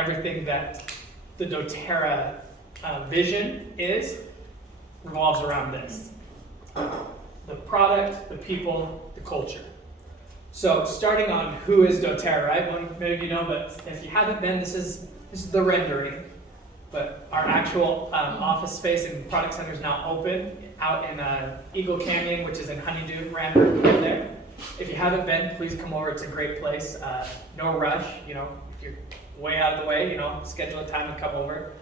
everything that the doTERRA vision revolves around this. The product, the people, the culture. So starting on who is doTERRA, right? Well, many of you know, but if you haven't been, this is the rendering. But our actual office space and product center is now open out in Eagle Canyon, which is in Honeydew, Randburg, right there. If you haven't been, please come over. It's a great place. No rush. You know, if you're way out of the way, you know, schedule a time to come over.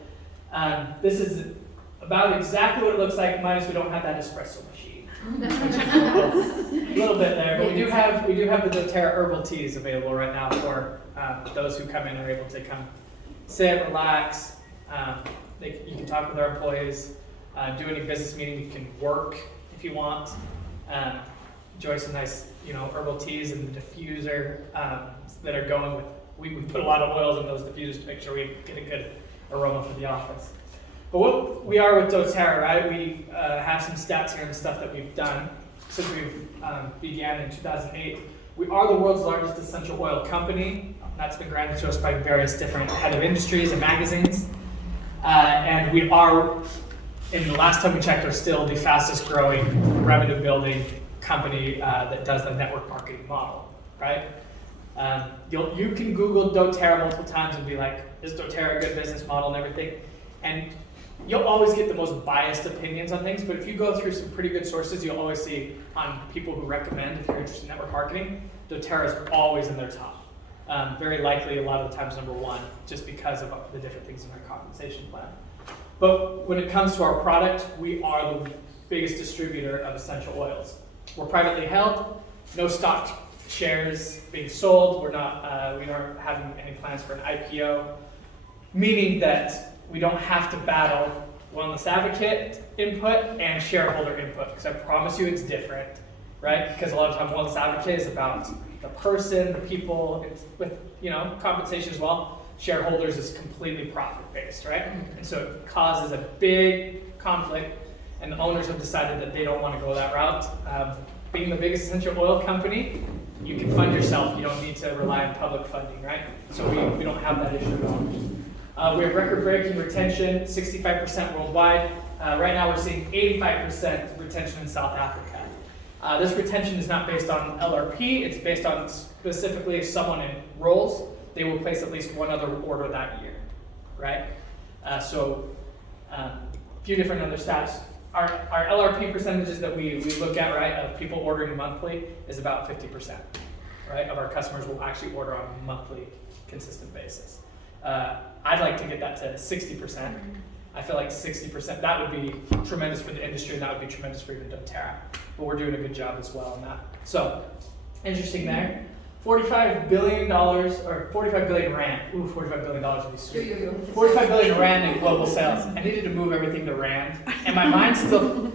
This is about exactly what it looks like, minus we don't have that espresso machine. A little bit there, but we do have the doTERRA herbal teas available right now for those who come in and are able to come sit, relax. You can talk with our employees, do any business meeting. You can work if you want. Enjoy some nice, herbal teas and the diffuser that are going with. We put a lot of oils in those diffusers to make sure we get a good aroma for the office. But what we are with doTERRA, right? We have some stats here and stuff that we've done since we began in 2008. We are the world's largest essential oil company. That's been granted to us by various different head of industries and magazines. And we are, in the last time we checked, are still the fastest growing revenue building company that does the network marketing model, right? You can Google doTERRA multiple times and be like, is doTERRA a good business model and everything? And you'll always get the most biased opinions on things, but if you go through some pretty good sources, you'll always see on people who recommend, if you're interested in network marketing, doTERRA is always in their top. Very likely, a lot of the times, number one, just because of the different things in our compensation plan. But when it comes to our product, we are the biggest distributor of essential oils. We're privately held, no stock shares being sold. We aren't having any plans for an IPO, meaning that we don't have to battle wellness advocate input and shareholder input, because I promise you it's different, right? Because a lot of times wellness advocate is about the person, the people, it's with compensation as well. Shareholders is completely profit-based, right? And so it causes a big conflict, and the owners have decided that they don't want to go that route. Being the biggest essential oil company, you can fund yourself. You don't need to rely on public funding, right? So we don't have that issue at all. We have record-breaking retention, 65% worldwide. Right now we're seeing 85% retention in South Africa. This retention is not based on LRP, it's based on specifically if someone enrolls, they will place at least one other order that year, right? A few different other stats. Our LRP percentages that we look at, right, of people ordering monthly is about 50%, right, of our customers will actually order on a monthly consistent basis. I'd like to get that to 60%. I feel like 60%, that would be tremendous for the industry, and that would be tremendous for even doTERRA. But we're doing a good job as well on that. So, interesting there. $45 billion, or 45 billion rand. Ooh, $45 billion would be sweet. 45 billion rand in global sales. I needed to move everything to rand. And my mind still,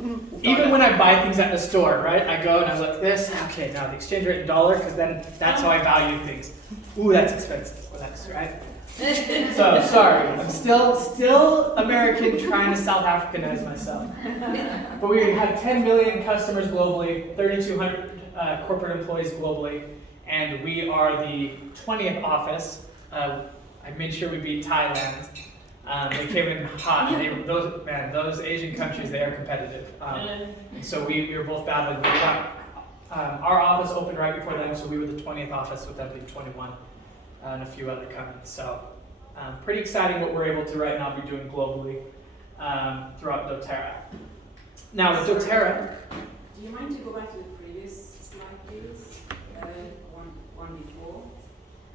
even when I buy things at the store, right? I go and I was like, this, okay, now the exchange rate in dollar, because then that's how I value things. Ooh, that's expensive. Well, that's right. So, sorry, I'm still American trying to South Africanize myself. But we have 10 million customers globally, 3,200 corporate employees globally, and we are the 20th office. I made sure we beat Thailand. They came in hot. Those Asian countries, they are competitive. And so we were both battling. We got our office opened right before them, so we were the 20th office with them being 21. And a few other coming. So pretty exciting what we're able to right now be doing globally throughout doTERRA. Now with doTERRA. Do you mind to go back to the previous slide, please? One before,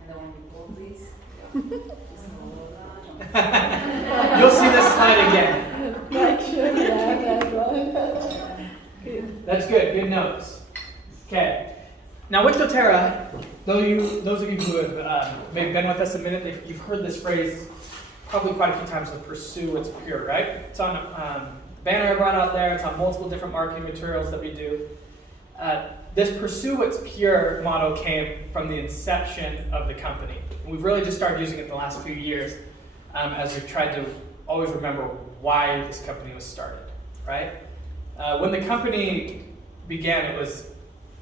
and the one before, please. You'll see this slide again. That's good. Good notes. Okay. Now with doTERRA, those of you who have maybe been with us a minute, you've heard this phrase probably quite a few times, the pursue what's pure, right? It's on a banner I brought out there, it's on multiple different marketing materials that we do. This pursue what's pure motto came from the inception of the company. And we've really just started using it in the last few years as we've tried to always remember why this company was started, right? When the company began, it was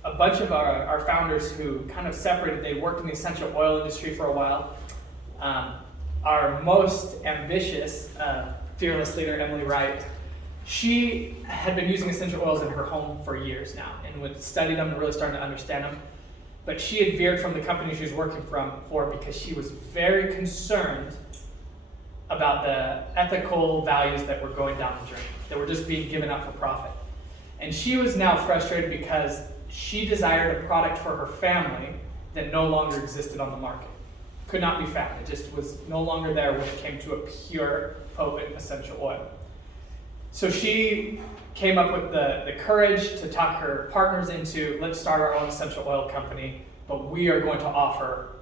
a bunch of our founders who kind of separated. They worked in the essential oil industry for a while. our most ambitious, fearless leader, Emily Wright, she had been using essential oils in her home for years now and would study them and really starting to understand them. But she had veered from the company she was working for because she was very concerned about the ethical values that were going down the drain, that were just being given up for profit. And she was now frustrated because she desired a product for her family that no longer existed on the market. Could not be found. It just was no longer there when it came to a pure, potent essential oil. So she came up with the courage to talk her partners into, let's start our own essential oil company, but we are going to offer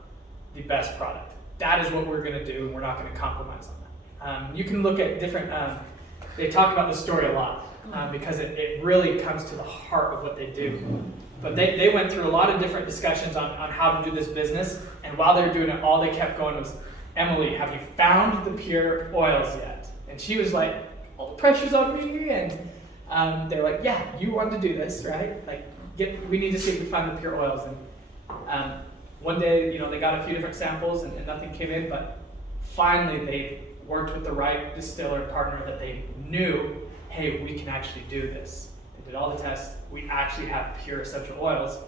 the best product. That is what we're going to do, and we're not going to compromise on that. You can look at different, they talk about this story a lot because it really comes to the heart of what they do. But they went through a lot of different discussions on how to do this business, and while they were doing it, all they kept going was, Emily, have you found the pure oils yet? And she was like, all the pressure's on me, and they're like, yeah, you want to do this, right? Like, we need to see if we find the pure oils. And one day, they got a few different samples, and nothing came in, but finally they worked with the right distiller partner that they knew, hey, we can actually do this. They did all the tests. We actually have pure essential oils.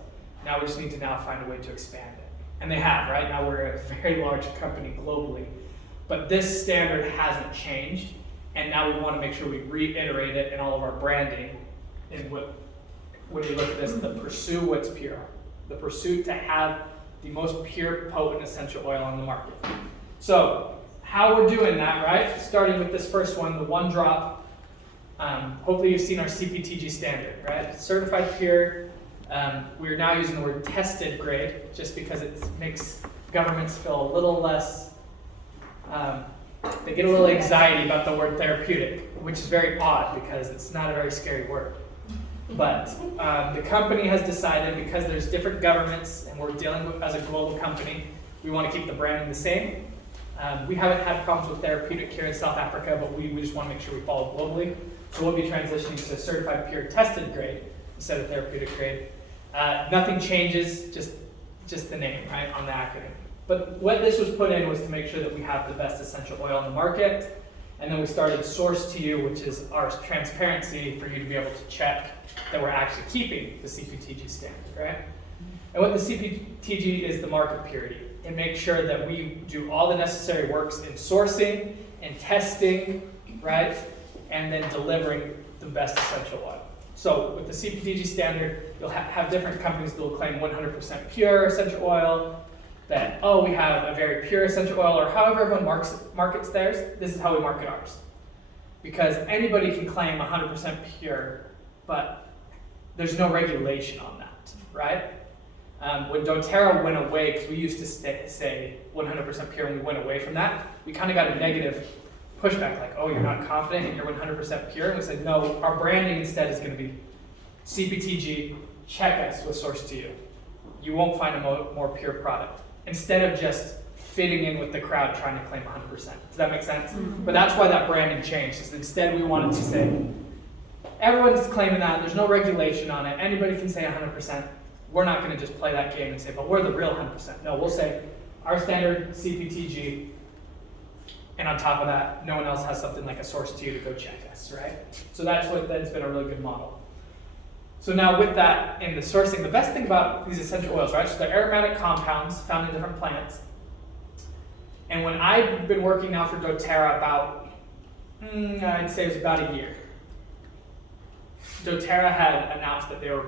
Now we just need to find a way to expand it. And they have, right? Now we're a very large company globally. But this standard hasn't changed. And now we want to make sure we reiterate it in all of our branding. And when we look at this, the pursue what's pure. The pursuit to have the most pure, potent essential oil on the market. So how we're doing that, right? Starting with this first one, the one drop. Hopefully you've seen our CPTG standard, right? Certified pure. We're now using the word tested grade just because it makes governments feel a little less, they get a little anxiety about the word therapeutic, which is very odd because it's not a very scary word. But the company has decided, because there's different governments and we're dealing with as a global company, we want to keep the branding the same. We haven't had problems with therapeutic here in South Africa, but we just want to make sure we follow globally. So we'll be transitioning to certified pure tested grade instead of therapeutic grade. Nothing changes, just the name, right, on the acronym. But what this was put in was to make sure that we have the best essential oil on the market. And then we started Source to You, which is our transparency for you to be able to check that we're actually keeping the CPTG standard, right? And what the CPTG is, the market purity. It makes sure that we do all the necessary works in sourcing and testing, right? And then delivering the best essential oil. So with the CPTG standard, you'll have different companies that will claim 100% pure essential oil, that, oh, we have a very pure essential oil, or however everyone markets theirs, this is how we market ours. Because anybody can claim 100% pure, but there's no regulation on that, right? When doTERRA went away, because we used to say 100% pure and we went away from that, we kind of got a negative pushback, like, oh, you're not confident and you're 100% pure? And we said, no, our branding instead is going to be CPTG, check us with Source to You. You won't find a more pure product. Instead of just fitting in with the crowd trying to claim 100%. Does that make sense? Mm-hmm. But that's why that branding changed. Is instead we wanted to say, everyone's claiming that, there's no regulation on it, anybody can say 100%. We're not going to just play that game and say, but we're the real 100%. No, we'll say our standard CPTG, and on top of that, no one else has something like a Source to You to go check us, right? So that's been a really good model. So now with that in the sourcing, the best thing about these essential oils, right? So they're aromatic compounds found in different plants. And when I've been working now for doTERRA about, I'd say it was about a year, doTERRA had announced that they were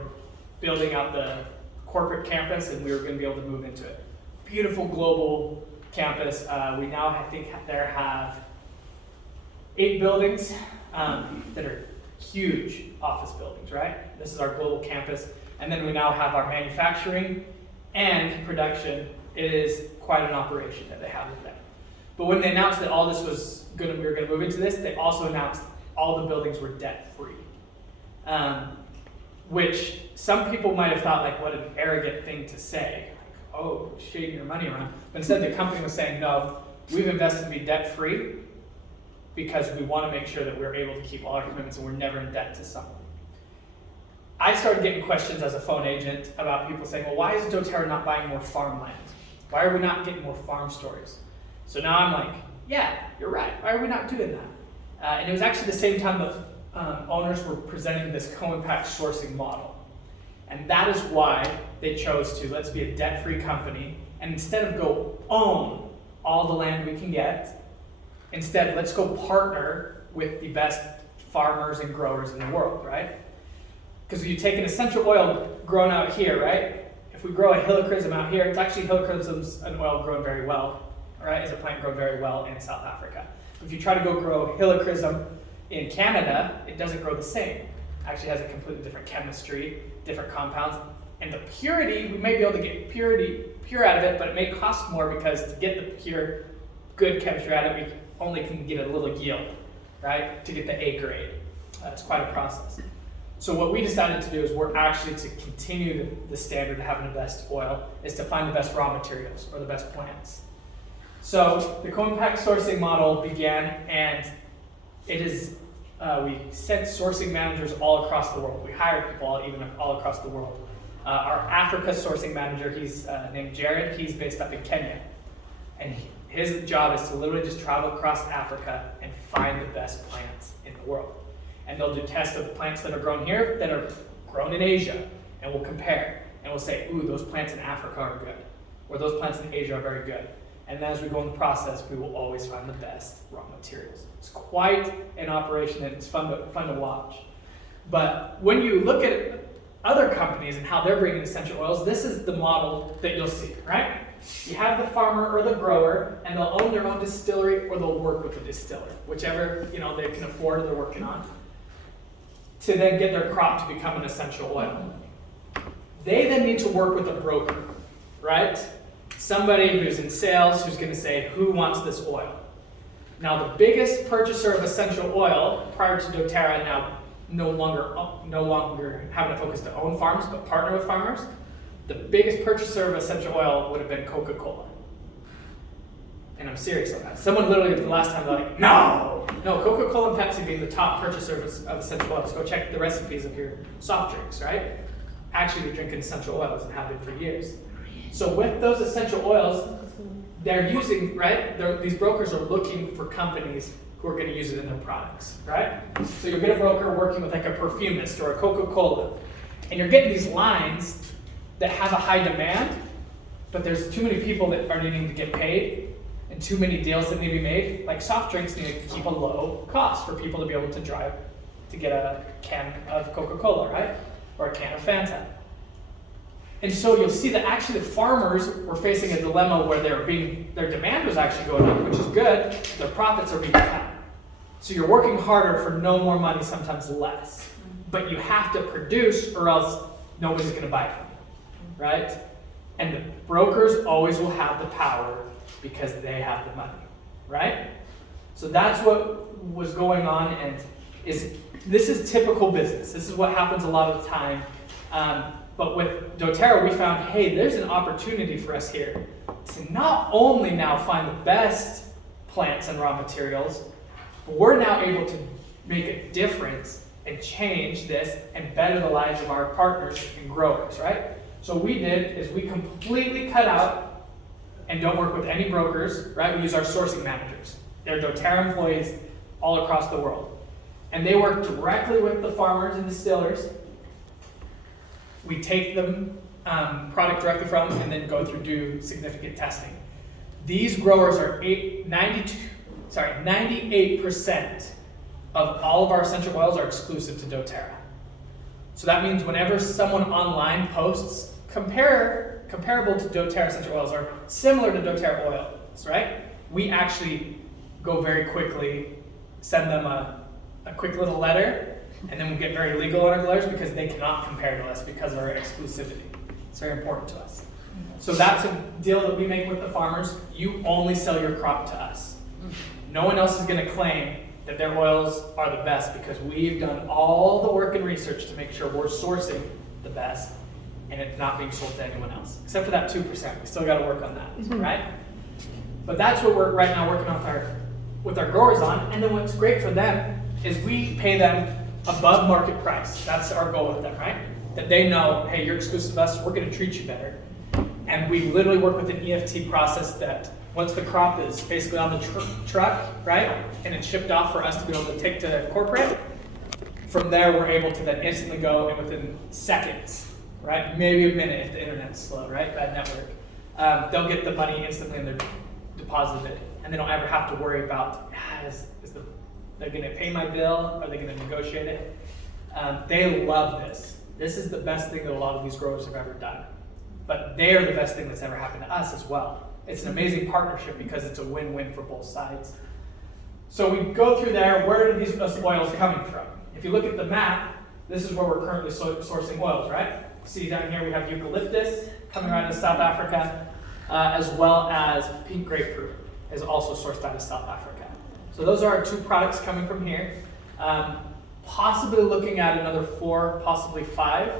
building out the corporate campus and we were going to be able to move into it. Beautiful global campus. We now, I think, have 8 buildings that are huge office buildings, right? This is our global campus. And then we now have our manufacturing and production. It is quite an operation that they have with them. But when they announced that all this was we were going to move into this, they also announced all the buildings were debt-free. Which some people might have thought, like, what an arrogant thing to say. Like, oh, shading your money around. But instead the company was saying, no, we've invested to be debt-free because we want to make sure that we're able to keep all our commitments and we're never in debt to someone. I started getting questions as a phone agent about people saying, well, why is doTERRA not buying more farmland? Why are we not getting more farm stories? So now I'm like, yeah, you're right. Why are we not doing that? And it was actually the same time that owners were presenting this co-impact sourcing model. And that is why they chose to, let's be a debt-free company, and instead of go own all the land we can get, instead let's go partner with the best farmers and growers in the world, right? Because if you take an essential oil grown out here, right? If we grow a helichrysum out here, it's actually helichrysum's an oil grown very well, right? It's a plant grown very well in South Africa. If you try to go grow helichrysum in Canada, it doesn't grow the same. It actually has a completely different chemistry, different compounds, and the purity, we may be able to get pure out of it, but it may cost more because to get the pure, good chemistry out of it, we only can get a little yield, right? To get the A grade. It's quite a process. So what we decided to do is we're actually to continue the standard of having the best oil is to find the best raw materials or the best plants. So the co-impact sourcing model began, and it is, we sent sourcing managers all across the world. We hired people all across the world. Our Africa sourcing manager, he's named Jared, he's based up in Kenya. And his job is to literally just travel across Africa and find the best plants in the world. And they'll do tests of plants that are grown here that are grown in Asia, and we'll compare. And we'll say, ooh, those plants in Africa are good, or those plants in Asia are very good. And then as we go in the process, we will always find the best raw materials. It's quite an operation, and it's fun to watch. But when you look at other companies and how they're bringing essential oils, this is the model that you'll see, right? You have the farmer or the grower, and they'll own their own distillery, or they'll work with the distiller, whichever they can afford or they're working on, to then get their crop to become an essential oil. They then need to work with a broker, right? Somebody who's in sales who's going to say, who wants this oil? Now, the biggest purchaser of essential oil prior to doTERRA, now no longer having a focus to own farms, but partner with farmers, the biggest purchaser of essential oil would have been Coca-Cola. And I'm serious on that. Someone literally the last time, they're like, no, Coca-Cola and Pepsi being the top purchasers of essential oils. Go check the recipes of your soft drinks, right? Actually, you're drinking essential oils and have been for years. So with those essential oils, they're using, right? These brokers are looking for companies who are going to use it in their products, right? So you'll get a broker working with like a perfumist or a Coca-Cola, and you're getting these lines that have a high demand, but there's too many people that are needing to get paid and too many deals that need to be made. Like soft drinks need to keep a low cost for people to be able to drive to get a can of Coca-Cola, right? Or a can of Fanta. And so you'll see that actually the farmers were facing a dilemma where their demand was actually going up, which is good, their profits are being cut. So you're working harder for no more money, sometimes less. But you have to produce or else nobody's going to buy from you, right? And the brokers always will have the power because they have the money, right? So that's what was going on, and this is typical business. This is what happens a lot of the time. But with doTERRA, we found, hey, there's an opportunity for us here to not only now find the best plants and raw materials, but we're now able to make a difference and change this and better the lives of our partners and growers, right? So what we did is we completely cut out and don't work with any brokers, right? We use our sourcing managers. They're doTERRA employees all across the world. And they work directly with the farmers and distillers. We take the product directly from them and then go through do significant testing. These growers are 98% of all of our essential oils are exclusive to doTERRA. So that means whenever someone online posts comparable to doTERRA essential oils or similar to doTERRA oils, right? We actually go very quickly, send them a quick little letter, and then we get very legal on our letters because they cannot compare to us because of our exclusivity. It's very important to us. So that's a deal that we make with the farmers. You only sell your crop to us. No one else is going to claim that their oils are the best because we've done all the work and research to make sure we're sourcing the best and it's not being sold to anyone else. Except for that 2%. We still got to work on that, right? But that's what we're right now working with our growers on. And then what's great for them is we pay them above market price. That's our goal with them, right? That they know, hey, you're exclusive to us, we're going to treat you better. And we literally work with an EFT process that once the crop is basically on the truck, right, and it's shipped off for us to be able to take to corporate, from there we're able to then instantly go and within seconds, right, maybe a minute if the internet's slow, right, bad network, they'll get the money instantly and they're deposited, and they don't ever have to worry about, they're gonna pay my bill, are they gonna negotiate it? They love this. This is the best thing that a lot of these growers have ever done. But they are the best thing that's ever happened to us as well. It's an amazing partnership because it's a win-win for both sides. So we go through there, where are these oils coming from? If you look at the map, this is where we're currently sourcing oils, right? See down here we have eucalyptus coming right out of South Africa, as well as pink grapefruit is also sourced out of South Africa. So those are our two products coming from here. Possibly looking at another 4, possibly 5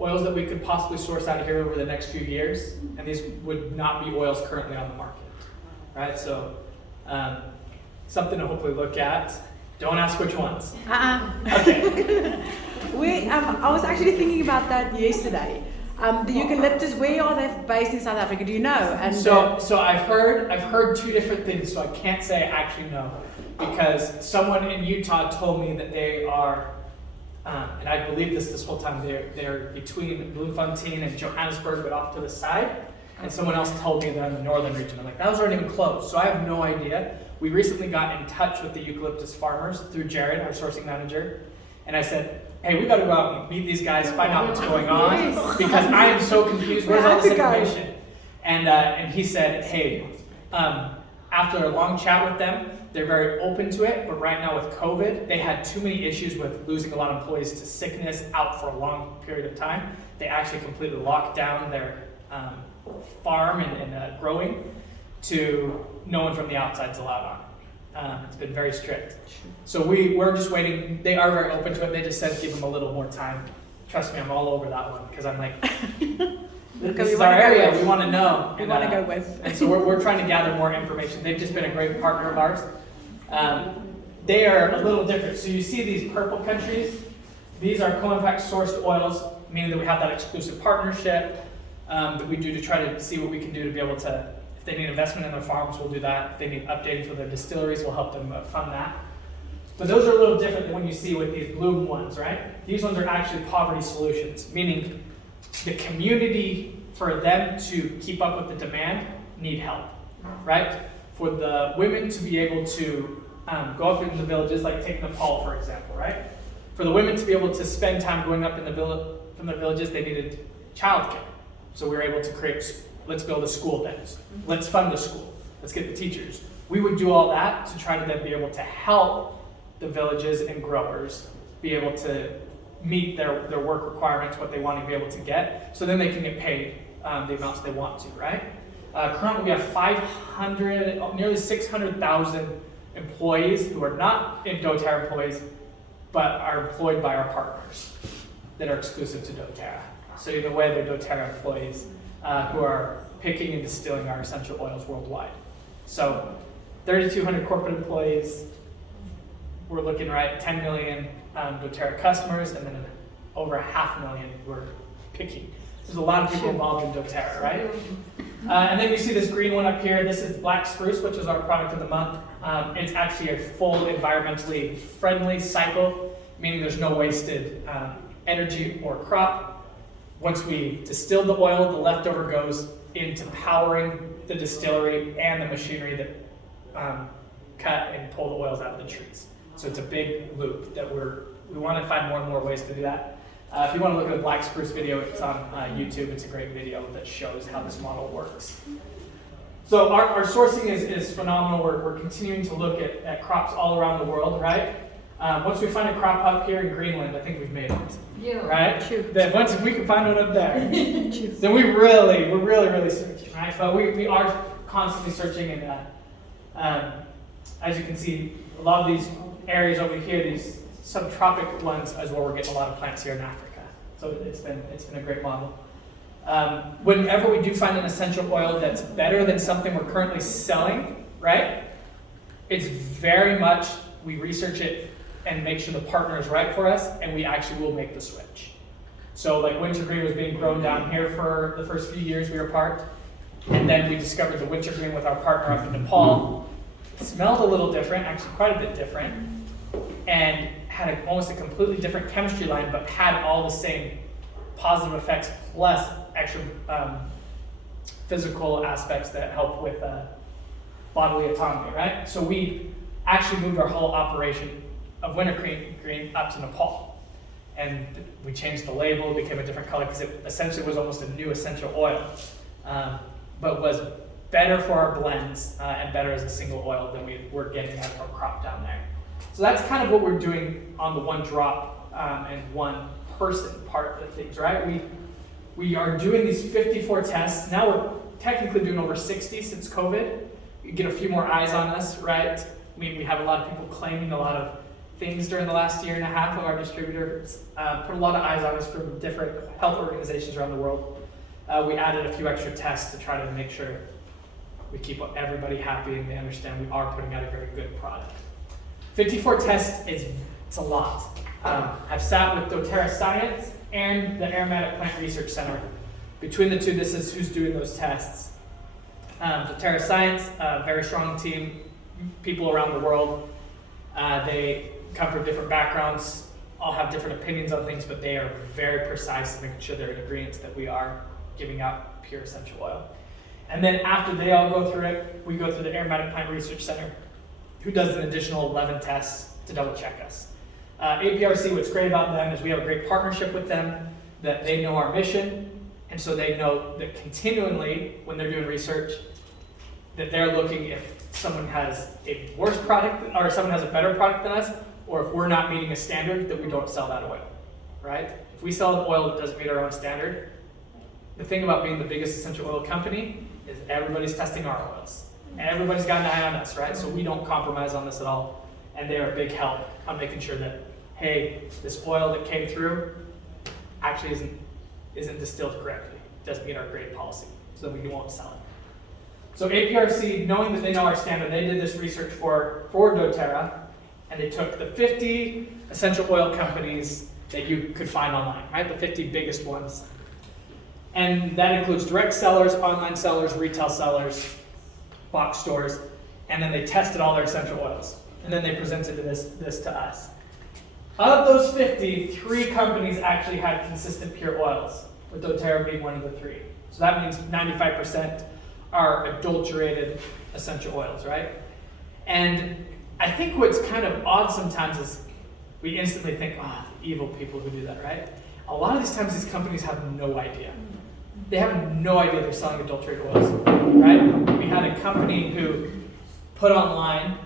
oils that we could possibly source out of here over the next few years, and these would not be oils currently on the market, right? So something to hopefully look at. Don't ask which ones. Okay. I was actually thinking about that yesterday. The eucalyptus, where are they based in South Africa? Do you know? And so I've heard 2 different things, so I can't say I actually know, because someone in Utah told me that they are, and I believed this whole time, they're between Bloemfontein and Johannesburg, but off to the side. And someone else told me they're in the northern region. I'm like, those aren't even close, so I have no idea. We recently got in touch with the eucalyptus farmers through Jared, our sourcing manager, and I said, hey, we got to go out and meet these guys, find out what's going on, because I am so confused. Where's all this information? And he said, hey, after a long chat with them, they're very open to it, but right now with COVID, they had too many issues with losing a lot of employees to sickness out for a long period of time. They actually completely locked down their farm and growing to no one from the outside's allowed on. It's been very strict. So we're just waiting. They are very open to it. They just said give them a little more time. Trust me, I'm all over that one because I'm like, this is our area. We want to know. We want to go with. And so we're trying to gather more information. They've just been a great partner of ours. They are a little different. So you see these purple countries. These are co-impact sourced oils, meaning that we have that exclusive partnership that we do to try to see what we can do to be able to, if they need investment in their farms, we'll do that. If they need updating for their distilleries, we'll help them fund that. But those are a little different than when you see with these blue ones, right? These ones are actually poverty solutions, meaning the community, for them to keep up with the demand, need help, right? For the women to be able to go up into the villages, like take Nepal, for example, right? For the women to be able to spend time going up in the from their villages, they needed childcare. So we were able to create, let's build a school then. Let's fund the school. Let's get the teachers. We would do all that to try to then be able to help the villages and growers be able to meet their work requirements, what they want to be able to get, so then they can get paid the amounts they want to, right? Currently we have 500, nearly 600,000 employees who are not doTERRA employees, but are employed by our partners that are exclusive to doTERRA. So in a way, they're doTERRA employees who are picking and distilling our essential oils worldwide. So 3,200 corporate employees. We're looking right 10 million doTERRA customers, and then over 500,000 who are picking. There's a lot of people involved in doTERRA, right? And then you see this green one up here. This is Black Spruce, which is our product of the month. It's actually a full environmentally friendly cycle, meaning there's no wasted energy or crop. Once we distill the oil, the leftover goes into powering the distillery and the machinery that cut and pull the oils out of the trees. So it's a big loop that we want to find more and more ways to do that. If you want to look at the Black Spruce video, it's on YouTube. It's a great video that shows how this model works. So our sourcing is phenomenal. We're continuing to look at crops all around the world, right? Once we find a crop up here in Greenland, I think we've made it. Yeah. Right? Then once if we can find one up there, then we're really searching, right? But we are constantly searching, and as you can see, a lot of these areas over here, these subtropic ones, is where we're getting a lot of plants here in Africa. So it's been a great model. Whenever we do find an essential oil that's better than something we're currently selling, right? It's very much, we research it and make sure the partner is right for us, and we actually will make the switch. So like wintergreen was being grown down here for the first few years we were apart. And then we discovered the wintergreen with our partner up in Nepal. It smelled a little different, actually quite a bit different, and had almost a completely different chemistry line, but had all the same positive effects plus extra physical aspects that help with bodily autonomy, right? So we actually moved our whole operation of wintergreen up to Nepal. And we changed the label, it became a different color because it essentially was almost a new essential oil, but was better for our blends and better as a single oil than we were getting out of our crop down there. So that's kind of what we're doing on the one drop and one person part of things, right? We are doing these 54 tests. Now we're technically doing over 60 since COVID. You get a few more eyes on us, right? I mean, we have a lot of people claiming a lot of things during the last year and a half of our distributors. Put a lot of eyes on us from different health organizations around the world. We added a few extra tests to try to make sure we keep everybody happy and they understand we are putting out a very good product. 54 tests it's a lot. I've sat with doTERRA Science and the Aromatic Plant Research Center. Between the two, this is who's doing those tests. doTERRA Science, a very strong team, people around the world. They come from different backgrounds, all have different opinions on things, but they are very precise in making sure they're in agreement that we are giving out pure essential oil. And then after they all go through it, we go through the Aromatic Plant Research Center, who does an additional 11 tests to double check us. APRC, what's great about them is we have a great partnership with them, that they know our mission, and so they know that continually, when they're doing research, that they're looking if someone has a worse product, or someone has a better product than us, or if we're not meeting a standard, that we don't sell that oil, right? If we sell an oil that doesn't meet our own standard, the thing about being the biggest essential oil company is everybody's testing our oils. And everybody's got an eye on us, right? So we don't compromise on this at all. And they are a big help on making sure that, hey, this oil that came through actually isn't distilled correctly. It doesn't meet our grade policy, so we won't sell it. So APRC, knowing that they know our standard, they did this research for doTERRA, and they took the 50 essential oil companies that you could find online, right? The 50 biggest ones. And that includes direct sellers, online sellers, retail sellers, box stores, and then they tested all their essential oils. And then they presented this to us. Of those 50, 3 companies actually had consistent pure oils, with doTERRA being one of the 3. So that means 95% are adulterated essential oils, right? And I think what's kind of odd sometimes is we instantly think, oh, the evil people who do that, right? A lot of these times these companies have no idea. They have no idea they're selling adulterated oils, right? We had a company who put online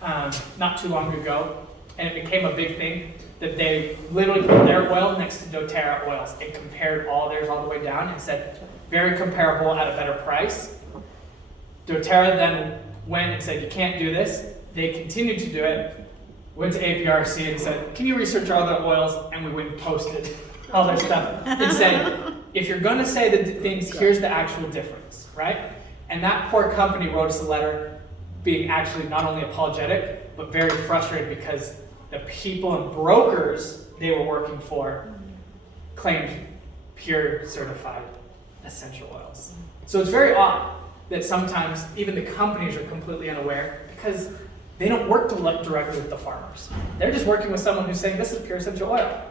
not too long ago, and it became a big thing, that they literally put their oil next to doTERRA oils and compared all theirs all the way down and said, very comparable at a better price. doTERRA then went and said, you can't do this. They continued to do it, went to APRC and said, can you research all their oils? And we went and posted all their stuff and said, if you're gonna say the things, here's the actual difference, right? And that poor company wrote us a letter being actually not only apologetic, but very frustrated because the people and brokers they were working for claimed pure certified essential oils. So it's very odd that sometimes even the companies are completely unaware because they don't work directly with the farmers. They're just working with someone who's saying this is pure essential oil.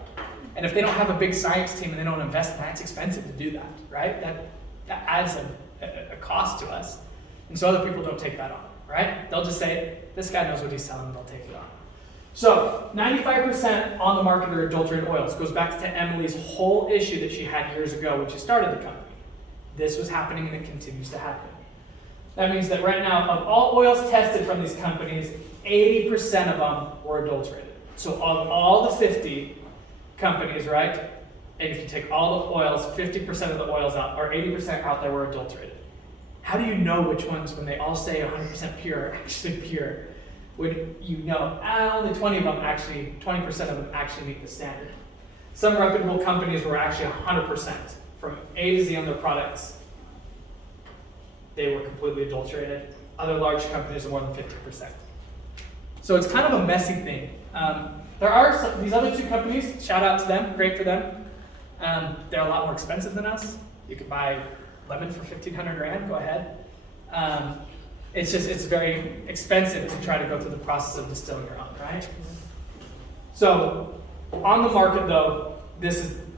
And if they don't have a big science team and they don't invest in that, it's expensive to do that, right? That adds a cost to us. And so other people don't take that on, right? They'll just say, this guy knows what he's selling, and they'll take it on. So 95% on the market are adulterated oils. Goes back to Emily's whole issue that she had years ago when she started the company. This was happening and it continues to happen. That means that right now, of all oils tested from these companies, 80% of them were adulterated. So of all the 50 companies, right? And if you take all the oils, 50% of the oils out, or 80% out there were adulterated. How do you know which ones, when they all say 100% pure, are actually pure? Would you know? Only 20% of them actually meet the standard. Some reputable companies were actually 100% from A to Z on their products. They were completely adulterated. Other large companies are more than 50%. So it's kind of a messy thing. There are these other 2 companies, shout out to them, great for them. They're a lot more expensive than us. You could buy lemon for 1,500 rand, go ahead. It's very expensive to try to go through the process of distilling your own, right? So on the market though,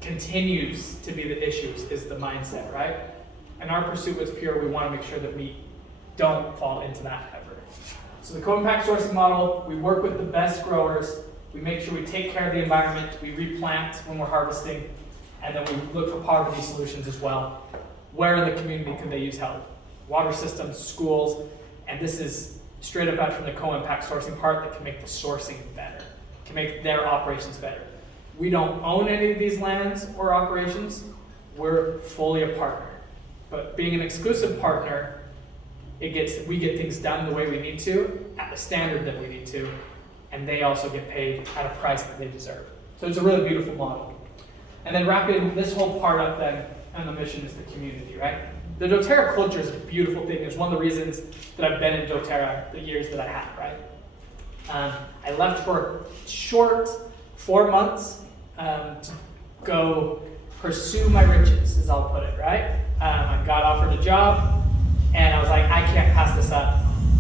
continues to be the issue is the mindset, right? In our pursuit what's pure, we want to make sure that we don't fall into that ever. So the co-impact sourcing model, we work with the best growers, we make sure we take care of the environment, we replant when we're harvesting, and then we look for poverty solutions as well. Where in the community could they use help? Water systems, schools, and this is straight up out from the co-impact sourcing part that can make the sourcing better, can make their operations better. We don't own any of these lands or operations, we're fully a partner. But being an exclusive partner, we get things done the way we need to, at the standard that we need to, and they also get paid at a price that they deserve. So it's a really beautiful model. And then wrapping this whole part up then, and the mission is the community, right? The doTERRA culture is a beautiful thing. It's one of the reasons that I've been in doTERRA the years that I have, right? I left for a short 4 months to go pursue my riches, as I'll put it, right? I got offered a job, and I was like, I can't pass this up.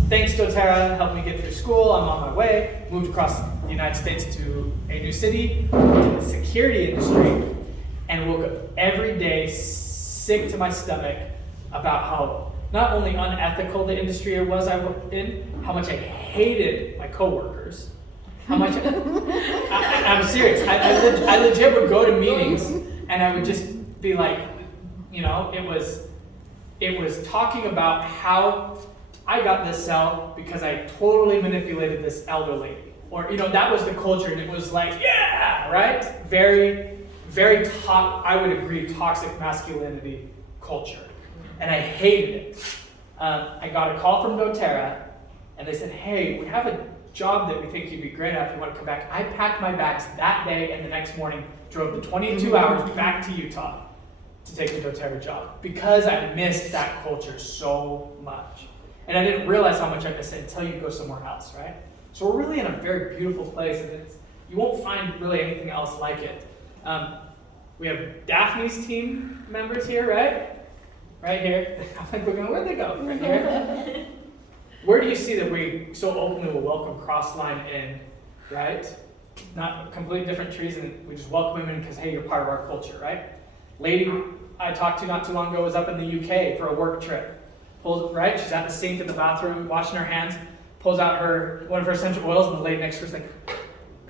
Thanks doTERRA, helped me get through school, I'm on my way. Moved across the United States to a new city, in the security industry, and woke up every day sick to my stomach about how not only unethical the industry was I worked in, how much I hated my coworkers, how much, I'm serious, I legit would go to meetings and I would just be like, it was talking about how I got this cell because I totally manipulated this elder lady. Or, that was the culture, and it was like, yeah, right? Very, very I would agree, toxic masculinity culture. And I hated it. I got a call from doTERRA, and they said, hey, we have a job that we think you'd be great at if you want to come back. I packed my bags that day, and the next morning drove the 22 hours back to Utah to take the doTERRA job because I missed that culture so much. And I didn't realize how much I missed it until you go somewhere else, right? So we're really in a very beautiful place, and you won't find really anything else like it. We have Daphne's team members here, right? Right here. I'm like, where'd they go? Right here. Where do you see that we so openly will welcome Crossline in, right? Not completely different trees, and we just welcome them in because, hey, you're part of our culture, right? Lady I talked to not too long ago was up in the UK for a work trip. Right? She's at the sink in the bathroom, washing her hands, pulls out one of her essential oils, and the lady next to her is like,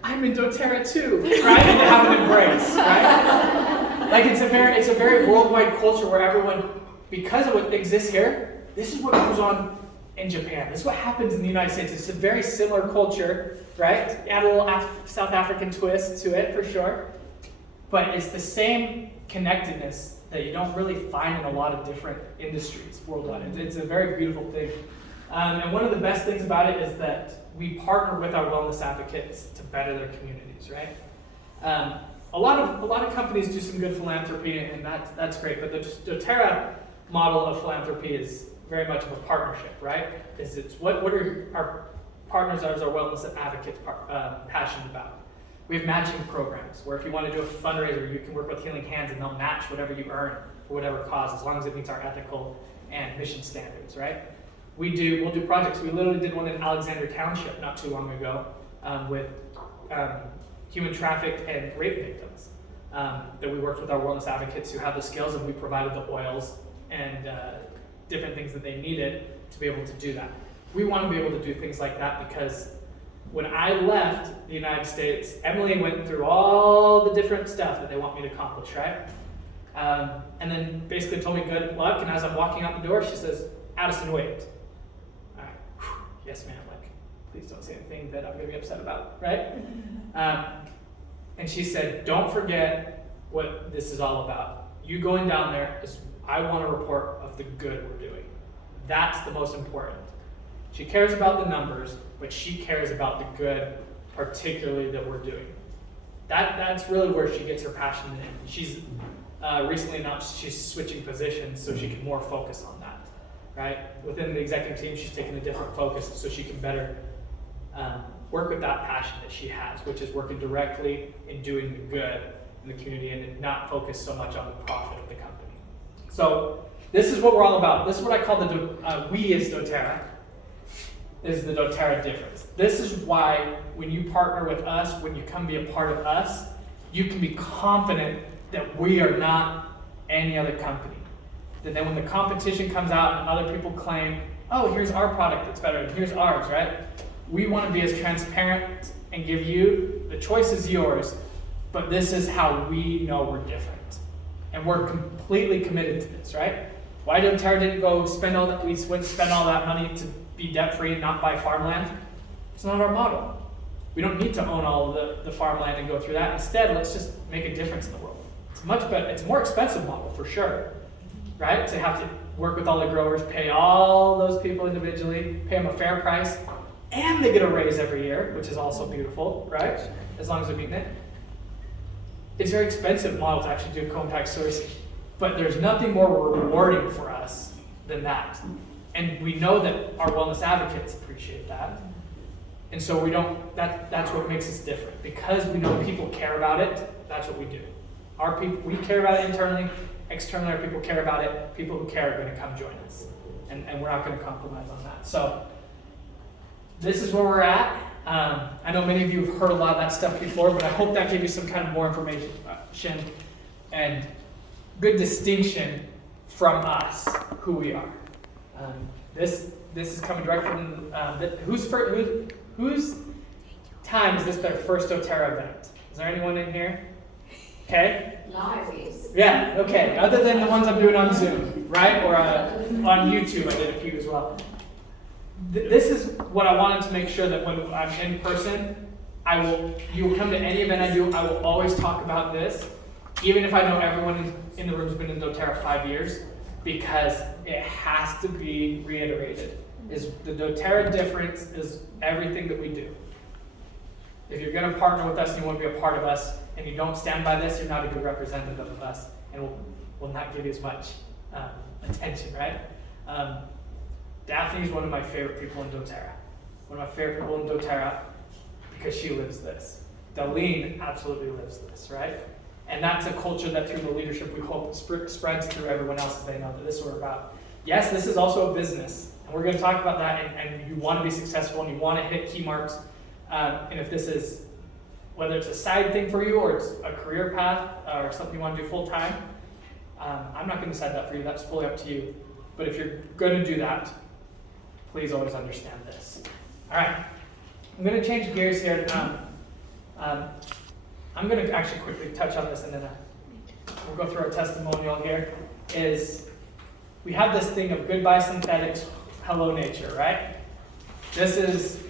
I'm in doTERRA too, right? And they have an embrace, right? Like it's a very worldwide culture where everyone, because of what exists here, this is what goes on in Japan. This is what happens in the United States. It's a very similar culture, right? Add a little South African twist to it for sure. But it's the same connectedness that you don't really find in a lot of different industries worldwide. It's a very beautiful thing. And one of the best things about it is that we partner with our wellness advocates to better their communities, right? A lot of companies do some good philanthropy, and that's great, but the doTERRA model of philanthropy is very much of a partnership, right? It's what are our partners as our wellness advocates passionate about? We have matching programs where if you want to do a fundraiser, you can work with Healing Hands and they'll match whatever you earn for whatever cause, as long as it meets our ethical and mission standards, right? We'll do projects. We literally did one in Alexander Township not too long ago with human trafficked and rape victims that we worked with our wellness advocates who have the skills, and we provided the oils and different things that they needed to be able to do that. We want to be able to do things like that because when I left the United States, Emily went through all the different stuff that they want me to accomplish, right? And then basically told me good luck, and as I'm walking out the door, she says, Addison, wait. All right, yes ma'am, like, please don't say anything that I'm gonna be upset about, right? And she said, don't forget what this is all about. You going down there is, I want a report of the good we're doing. That's the most important. She cares about the numbers, but she cares about the good, particularly that we're doing. That's really where she gets her passion in. She's recently announced she's switching positions so she can more focus on that, right? Within the executive team, she's taken a different focus so she can better work with that passion that she has, which is working directly in doing the good in the community and not focus so much on the profit of the company. So This is what we're all about. This is what I call we as doTERRA, is the doTERRA difference. This is why when you partner with us, when you come be a part of us, you can be confident that we are not any other company. That then when the competition comes out and other people claim, oh, here's our product that's better, and here's ours, right? We want to be as transparent and give you, the choice is yours, but this is how we know we're different. And we're completely committed to this, right? Why doTERRA didn't go spend all that, we wouldn't spend all that money to be debt-free and not buy farmland? It's not our model. We don't need to own all of the farmland and go through that. Instead, let's just make a difference in the world. It's much better, it's a more expensive model for sure, right? To have to work with all the growers, pay all those people individually, pay them a fair price, and they get a raise every year, which is also beautiful, right? As long as they're meeting it. It's a very expensive model to actually do co-impact sourcing, but there's nothing more rewarding for us than that. And we know that our wellness advocates appreciate that. And so we don't, that's what makes us different. Because we know people care about it, that's what we do. Our people, we care about it internally, externally our people care about it, people who care are gonna come join us. And we're not gonna compromise on that. So this is where we're at. I know many of you have heard a lot of that stuff before, but I hope that gave you some kind of more information and good distinction from us, who we are. This is coming direct from whose time is this their first doTERRA event? Is there anyone in here? Okay. Live. Yeah. Okay. Other than the ones I'm doing on Zoom, right, or on YouTube, I did a few as well. This is what I wanted to make sure that when I'm in person, you will come to any event I do, I will always talk about this, even if I know everyone in the room has been in doTERRA 5 years, because it has to be reiterated. Is the doTERRA difference is everything that we do. If you're going to partner with us and you want to be a part of us, and you don't stand by this, you're not a good representative of us, and we'll not give you as much attention, right? Daphne is one of my favorite people in doTERRA. One of my favorite people in doTERRA because she lives this. Darlene absolutely lives this, right? And that's a culture that through the leadership we hope spreads through everyone else as they know that this is what we're about. Yes, this is also a business, and we're going to talk about that, and you want to be successful and you want to hit key marks. And if this is, whether it's a side thing for you or it's a career path or something you want to do full time, I'm not going to decide that for you. That's fully up to you. But if you're going to do that, please always understand this. All right, I'm going to change gears here. I'm going to actually quickly touch on this, and then we'll go through our testimonial here. Is we have this thing of goodbye synthetics, hello nature, right? This is